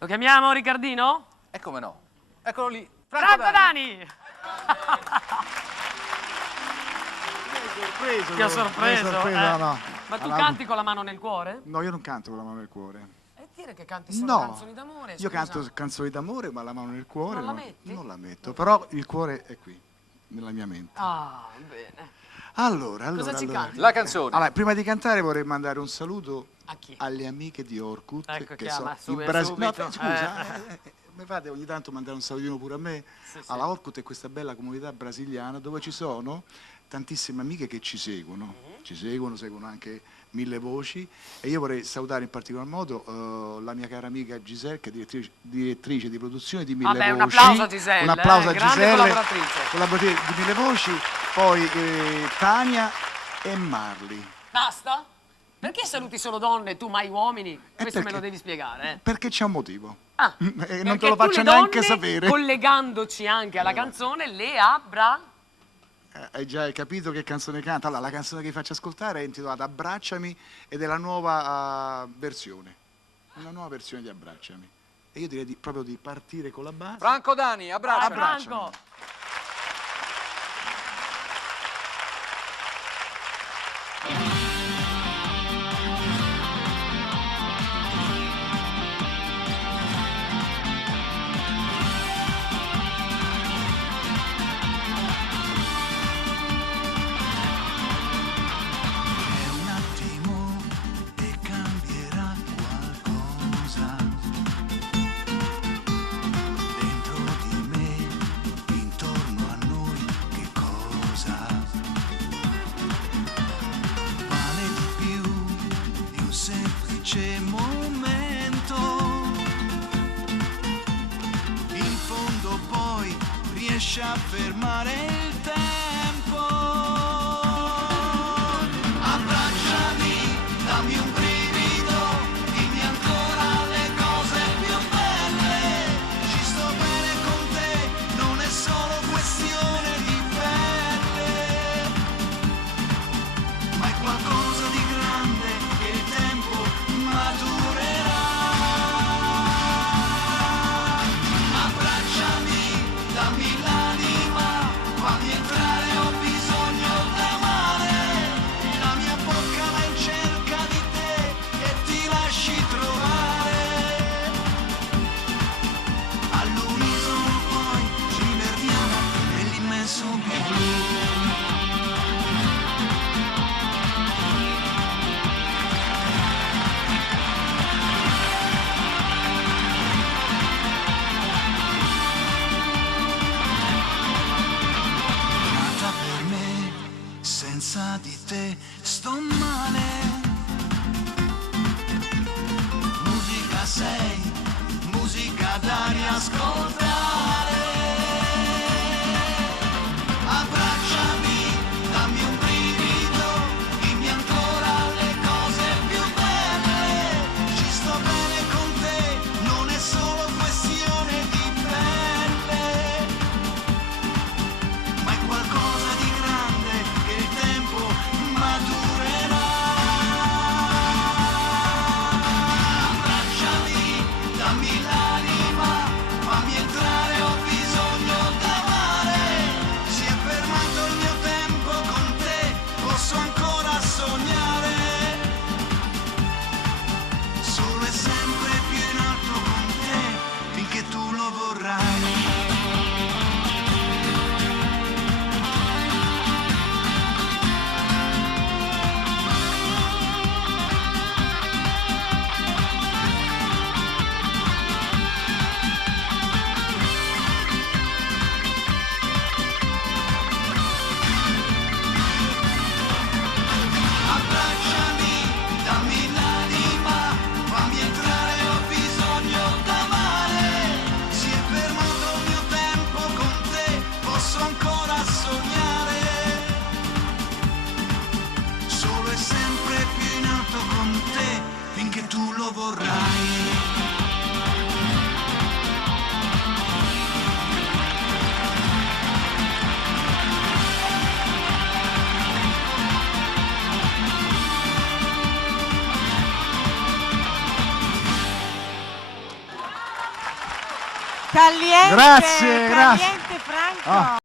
Lo chiamiamo Riccardino? E come no? Eccolo lì. Franco Dani! Ti ha sorpreso? No. Ma tu canti con la mano nel cuore? No, io non canto con la mano nel cuore. E dire che canti solo canzoni d'amore? Io canto canzoni d'amore, ma la mano nel cuore Non la metti? non la metto. Però il cuore è qui, nella mia mente. Ah, bene. Allora. Cosa ci canti? La canzone. Allora, prima di cantare vorrei mandare un saluto A chi? alle amiche di Orkut, Ecco, che chiama, sono in subito. Brasile. No, scusa, mi fate ogni tanto mandare un salutino pure a me? Sì. Alla Orkut è questa bella comunità brasiliana dove ci sono tantissime amiche che ci seguono. Ci seguono anche 1000 voci, e io vorrei salutare in particolar modo la mia cara amica Giselle, che è direttrice di produzione di 1000 voci. Un applauso a Giselle. Un applauso a grande Giselle, collaboratrice di 1000 voci. Poi Tania e Marli. Basta? Perché saluti solo donne e tu mai uomini? Questo me perché? lo devi spiegare. Perché c'è un motivo. Ah, E non te lo faccio neanche sapere. Collegandoci anche alla canzone, le abbra... Hai già capito che canzone canta? Allora, la canzone che vi faccio ascoltare è intitolata Abbracciami ed è la nuova versione. Una nuova versione di Abbracciami. E io direi proprio di partire con la base. Franco Dani, abbracciami. Franco! Momento, in fondo poi riesce a fermare il tempo. Abbracciami, dammi un brivido, dimmi ancora le cose più belle. Ci sto bene con te, non è solo questione di pelle, ma è qualcosa di grande che il tempo maturerà. Abbracciami, dammi l'anima, fammi entrare, ho bisogno d'amare. La mia bocca va in cerca di te e ti lasci trovare. All'unisono poi ci perdiamo nell'immenso blu. Senza di te sto male. Musica sei, musica da riascoltare. Abbracciami, dammi un brivido, dimmi ancora le cose più belle. Ci sto bene con te, non è solo questione di pelle, ma è qualcosa di grande che il tempo maturerà. Abbracciami, dammi l'anima, fammi entrare, ho bisogno d'amare. Si è fermato il mio tempo con te, posso ancora sognare. Solo e sempre più in alto con te, finché tu lo vorrai. Caliente, Grazie, grazie. Caliente Franco. Ah.